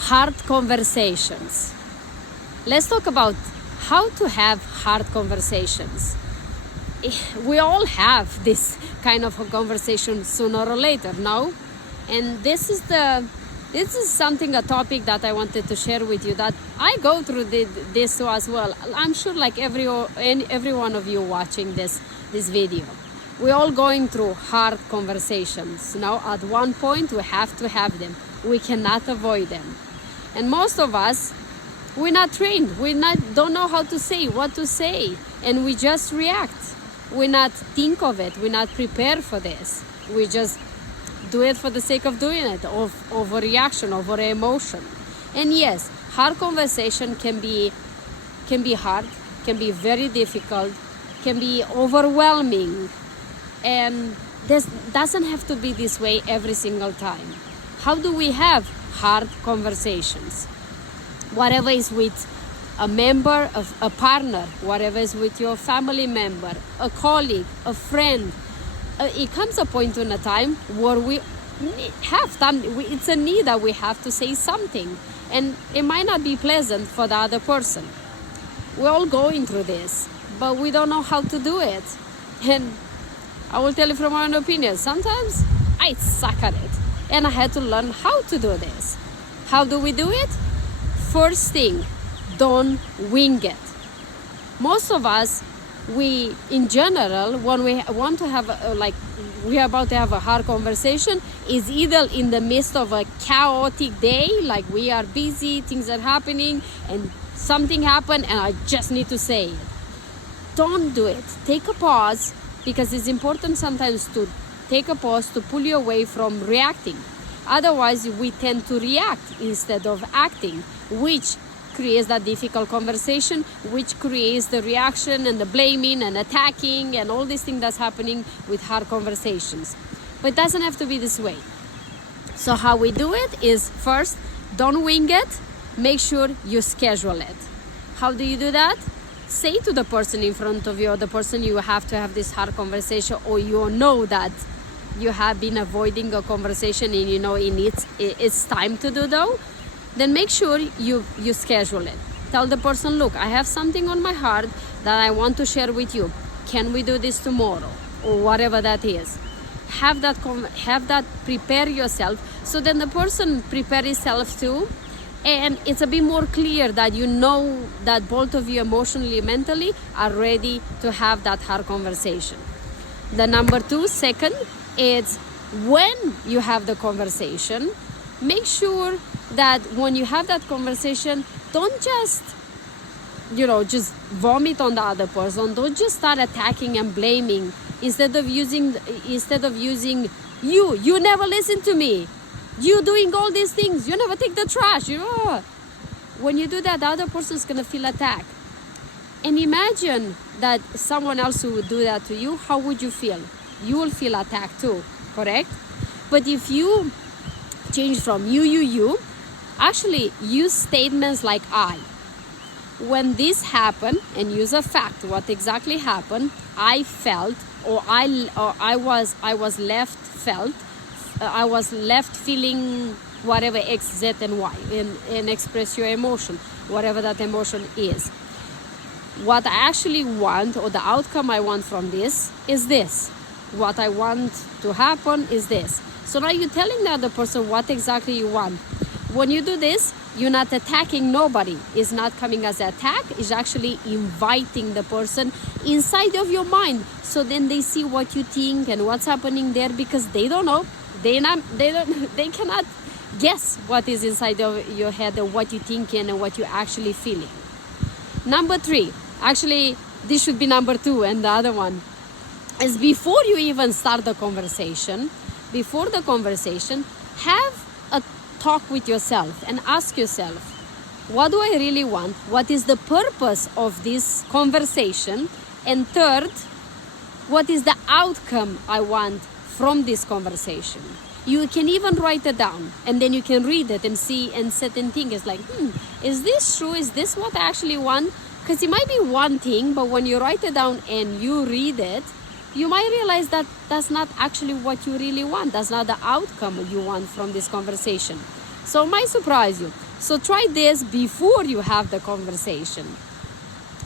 hard conversations. Let's talk about how to have hard conversations. We all have this kind of a conversation sooner or later, no? And this is a topic that I wanted to share with you, that I go through this as well. I'm sure like every one of you watching this video, we're all going through hard conversations. Now, at one point, we have to have them. We cannot avoid them. And most of us, we're not trained. Don't know how to say, what to say, and we just react. We not think of it. We're not prepared for this. We just do it for the sake of doing it, of a reaction, of an emotion. And yes, hard conversation can be hard, can be very difficult, can be overwhelming. And this doesn't have to be this way every single time. How do we have hard conversations? Whatever is with a member of a partner, whatever is with your family member, a colleague, a friend, it comes a point in a time where we have it's a need that we have to say something, and it might not be pleasant for the other person. We're all going through this, but we don't know how to do it. And I will tell you from my own opinion, sometimes I suck at it, and I had to learn how to do this. How do we do it? First thing, don't wing it. Most of us, we in general, when we want to have we are about to have a hard conversation, is either in the midst of a chaotic day, like we are busy, things are happening, and something happened, and I just need to say it. Don't do it. Take a pause, because it's important sometimes to take a pause to pull you away from reacting. Otherwise, we tend to react instead of acting, which creates that difficult conversation, which creates the reaction and the blaming and attacking and all these things that's happening with hard conversations. But it doesn't have to be this way. So how we do it is, first, don't wing it. Make sure you schedule it. How do you do that? Say to the person in front of you, or the person you have to have this hard conversation, or you know that you have been avoiding a conversation and you know it's time to do though, then make sure you schedule it. Tell the person, look, I have something on my heart that I want to share with you. Can we do this tomorrow? Or whatever that is. Have that prepare yourself, so then the person prepare himself too, and it's a bit more clear that you know that both of you emotionally, mentally are ready to have that hard conversation. The number two, second, is when you have the conversation, make sure that when you have that conversation, don't just vomit on the other person. Don't just start attacking and blaming. Instead of using you never listen to me, you doing all these things, you never take the trash. When you do that, the other person is gonna feel attacked. And imagine that someone else would do that to you. How would you feel? You will feel attacked too, correct? But if you change from you, actually use statements like I. When this happened, and use a fact, what exactly happened, I felt, or I was left feeling whatever X, Z, and Y, and express your emotion, whatever that emotion is. What I actually want, or the outcome I want from this, is this. What I want to happen is this. So now you're telling the other person what exactly you want. When you do this, you're not attacking nobody. It's not coming as an attack. It's actually inviting the person inside of your mind. So then they see what you think and what's happening there, because they don't know. They cannot guess what is inside of your head and what you're thinking and what you're actually feeling. Number three, actually this should be number two, and the other one is, before you even start the conversation, have a talk with yourself and ask yourself, what do I really want? What is the purpose of this conversation? And third, what is the outcome I want from this conversation? You can even write it down, and then you can read it and see, and certain things is like, is this true? Is this what I actually want? Because it might be one thing, but when you write it down and you read it, you might realize that that's not actually what you really want. That's not the outcome you want from this conversation. So it might surprise you. So try this before you have the conversation.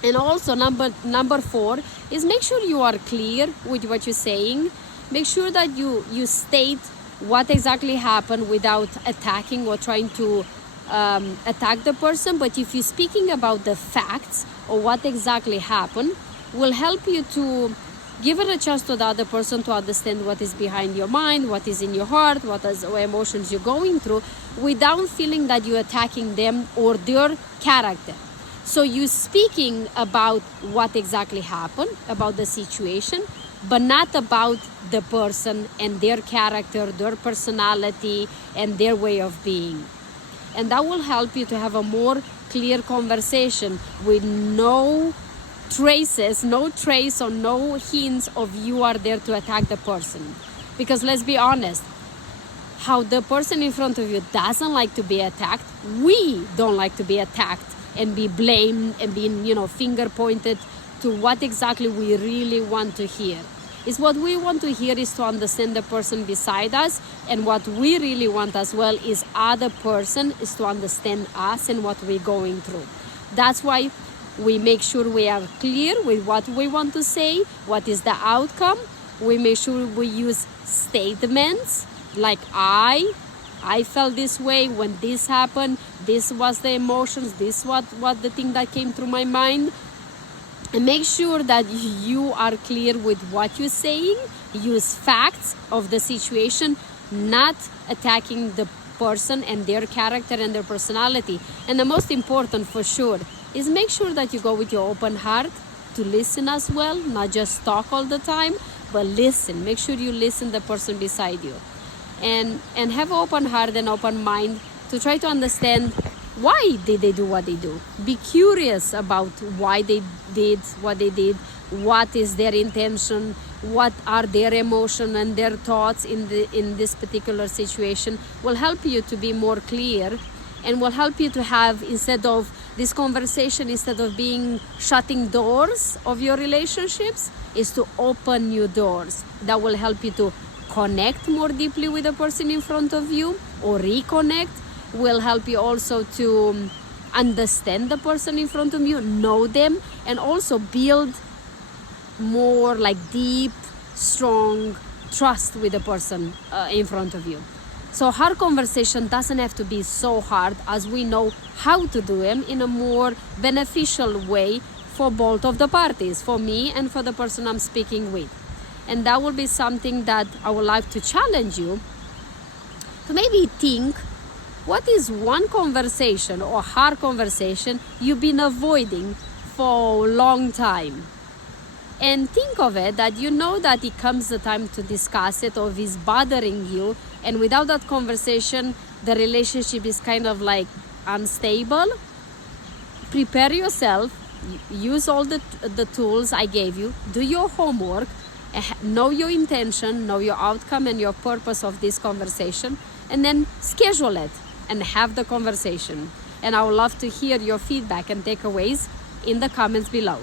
And also number 4 is make sure you are clear with what you're saying. Make sure that you state what exactly happened without attacking or trying to attack the person. But if you're speaking about the facts or what exactly happened, will help you to give it a chance to the other person to understand what is behind your mind, what is in your heart, what emotions you're going through, without feeling that you're attacking them or their character. So you're speaking about what exactly happened, about the situation, but not about the person and their character, their personality, and their way of being. And that will help you to have a more clear conversation with no trace or no hints of you are there to attack the person. Because let's be honest, how the person in front of you doesn't like to be attacked, we don't like to be attacked and be blamed and being, finger pointed to what exactly we really want to hear. Is what we want to hear is to understand the person beside us, and what we really want as well is other person is to understand us and what we're going through. That's why we make sure we are clear with what we want to say, what is the outcome. We make sure we use statements like I felt this way when this happened, this was the emotions, this was the thing that came through my mind. And make sure that you are clear with what you're saying. Use facts of the situation, not attacking the person and their character and their personality. And the most important for sure is make sure that you go with your open heart to listen as well, not just talk all the time, but listen. Make sure you listen to the person beside you. And have an open heart and open mind to try to understand why did they do what they do. Be curious about why they did what they did, what is their intention, what are their emotions and their thoughts in this particular situation. Will help you to be more clear, and will help you to have, instead of this conversation, instead of being shutting doors of your relationships, is to open new doors. That will help you to connect more deeply with the person in front of you, or reconnect. Will help you also to understand the person in front of you, know them, and also build more like deep, strong trust with the person in front of you. So hard conversation doesn't have to be so hard, as we know how to do them in a more beneficial way for both of the parties, for me and for the person I'm speaking with. And that will be something that I would like to challenge you to maybe think, what is one conversation or hard conversation you've been avoiding for a long time? And think of it that you know that it comes the time to discuss it, or if it's bothering you, and without that conversation the relationship is kind of like unstable. Prepare yourself, use all the tools I gave you, do your homework, know your intention, know your outcome and your purpose of this conversation, and then schedule it and have the conversation. And I would love to hear your feedback and takeaways in the comments below.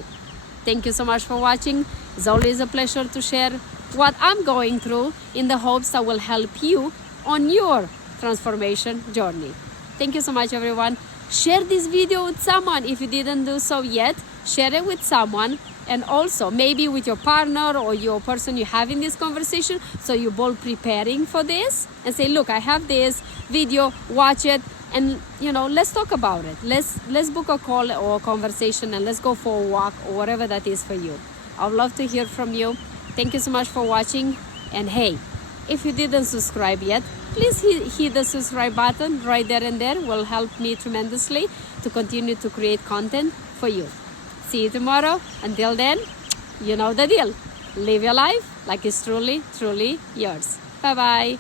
Thank you so much for watching. It's always a pleasure to share what I'm going through, in the hopes that will help you on your transformation journey. Thank you so much, everyone. Share this video with someone. If you didn't do so yet, share it with someone, and also maybe with your partner or your person you're having this conversation, so you're both preparing for this, and say, look, I have this video, watch it, and let's talk about it. Let's book a call or a conversation, and let's go for a walk or whatever that is for you. I would love to hear from you. Thank you so much for watching. And hey, if you didn't subscribe yet, please hit the subscribe button right there, and there will help me tremendously to continue to create content for you. See you tomorrow. Until then, you know the deal. Live your life like it's truly, truly yours. Bye-bye.